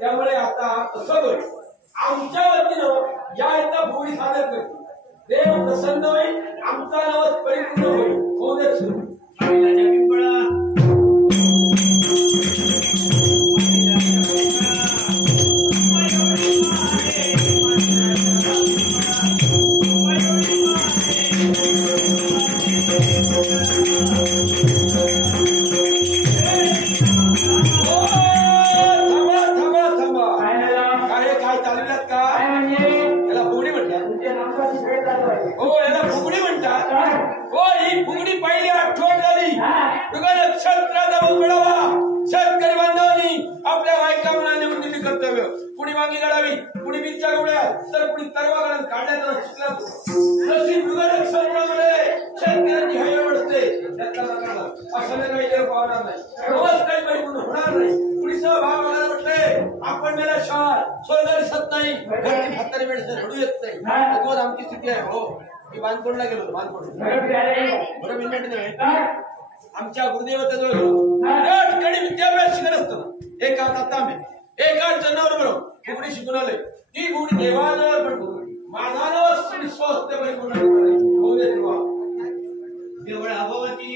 त्यामुळे आता कसं होईल आमच्या वतीनं या एकदा भोवळी सादर करते देव प्रसन्न होईल आमचा नवस परिपूर्ण होईल होऊनच शेतकरी बांधवांनी आपल्या बायका मुलांनी उन्नती कर्तव्य कुणी मागे घडावी कुणी बिचार उड्या तर कुणी तरवा घालून काढण्याचा शिकला शेतकऱ्यांची हय्या वाढते असं काही पाहणार नाही रोज काही परिपूर्ण होणार नाही कुणी सहभाग व्हायला म्हटले आपण मेला शाळ सोयदारी सत नाही घरची म्हातारी वेळ रडू येत नाही तोच आमची स्थिती आहे हो मी बांधकोडला गेलो होतो बांधकोड बरं मिनिट नाही आमच्या गुरुदेवतेजवळ ठिकाणी विद्याभ्यास शिकत असताना एका तांबे एका जनावर बरोबर फुगडी शिकून आले ती फुगडी देवाजवळ पण माझा स्वस्त देवळ अभावाची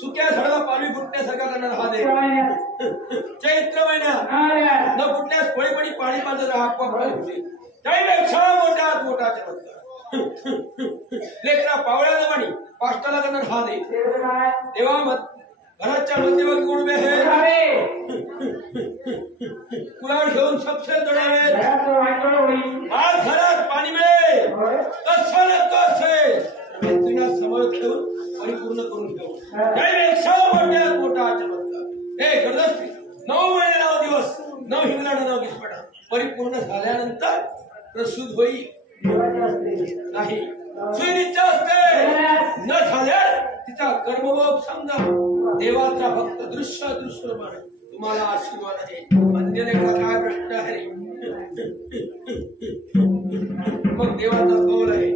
सुक्या झाडाला पाणी फुटण्यासारखा करणार हा देव चैत्र महिन्यात न फुटल्यास फळीपडी पाणी पाजत राहा त्यापेक्षा मोठ्यात मोठा चमत्कार लेकरा पावळ्याला पाणी पाष्टाला करणार हा देव तेव्हा घराच्या मध्यभागी कोण उभे आहे कुणावर घेऊन सबसे जोडावे आज घरात पाणी मिळेल कसं न कसे तुझ्या समोर ठेवून परिपूर्ण करून घेऊ मोठ्यात मोठा चमत्कार हे गरजस्ती 9 महिने 9 दिवस 9 हिंगणा 9 गिसपटा परिपूर्ण झाल्यानंतर प्रसूत होईल नाही सुईचा असते न झाल्यास तिचा कर्मभोग समजा देवाचा भक्त दृश्य दृश्यमान तुम्हाला आशीर्वाद आहे अन्य काय प्रश्न आहे मग देवाचा कौल आहे